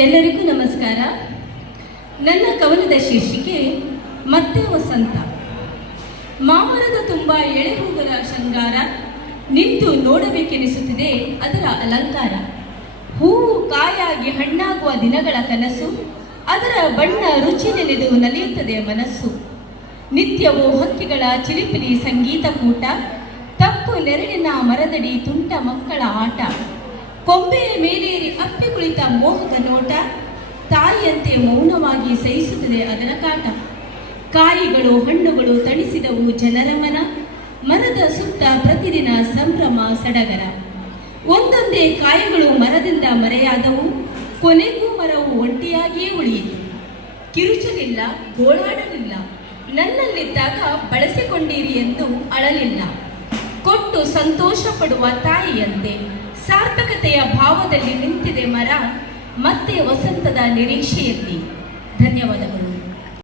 ಎಲ್ಲರಿಗೂ ನಮಸ್ಕಾರ. ನನ್ನ ಕವನದ ಶೀರ್ಷಿಕೆ ಮತ್ತೆ ವಸಂತ. ಮಾಮರದ ತುಂಬ ಎಳೆಹೂಗಳ ಶೃಂಗಾರ, ನಿಂತು ನೋಡಬೇಕೆನಿಸುತ್ತಿದೆ ಅದರ ಅಲಂಕಾರ. ಹೂವು ಕಾಯಾಗಿ ಹಣ್ಣಾಗುವ ದಿನಗಳ ಕನಸು, ಅದರ ಬಣ್ಣ ರುಚಿ ನೆನೆದು ನಲಿಯುತ್ತದೆ ಮನಸ್ಸು. ನಿತ್ಯವೂ ಹಕ್ಕಿಗಳ ಚಿಲಿಪಿಲಿ ಸಂಗೀತ ಕೂಟ, ತಪ್ಪು ನೆರಳಿನ ಮರದಡಿ ತುಂಟ ಮಕ್ಕಳ ಆಟ. ಕೊಂಬೆಯ ಮೇಲೇರಿ ಅಪ್ಪಿ ಕುಳಿತ ಮೋಹಕ ನೋಟ, ತಾಯಿಯಂತೆ ಮೌನವಾಗಿ ಸಹಿಸುತ್ತದೆ ಅದರ ಕಾಟ. ಕಾಯಿಗಳು ಹಣ್ಣುಗಳು ತಣಿಸಿದವು ಜನರ ಮನ, ಮರದ ಸುತ್ತ ಪ್ರತಿದಿನ ಸಂಭ್ರಮ ಸಡಗರ. ಒಂದೊಂದೇ ಕಾಯಿಗಳು ಮರದಿಂದ ಮರೆಯಾದವು, ಕೊನೆಗೂ ಮರವು ಒಂಟಿಯಾಗಿಯೇ ಉಳಿಯಿತು. ಕಿರುಚಲಿಲ್ಲ, ಗೋಳಾಡಲಿಲ್ಲ, ನನ್ನಲ್ಲಿದ್ದಾಗ ಬಳಸಿಕೊಂಡಿರಿ ಎಂದು ಅಳಲಿಲ್ಲ. ಕೊಟ್ಟು ಸಂತೋಷ ಪಡುವ ತಾಯಿಯಂತೆ ಸಾರ್ಥಕತೆಯ ಭಾವದಲ್ಲಿ ನಿಂತಿದೆ ಮರ, ಮತ್ತೆ ವಸಂತದ ನಿರೀಕ್ಷೆಯಲ್ಲಿ. ಧನ್ಯವಾದಗಳು.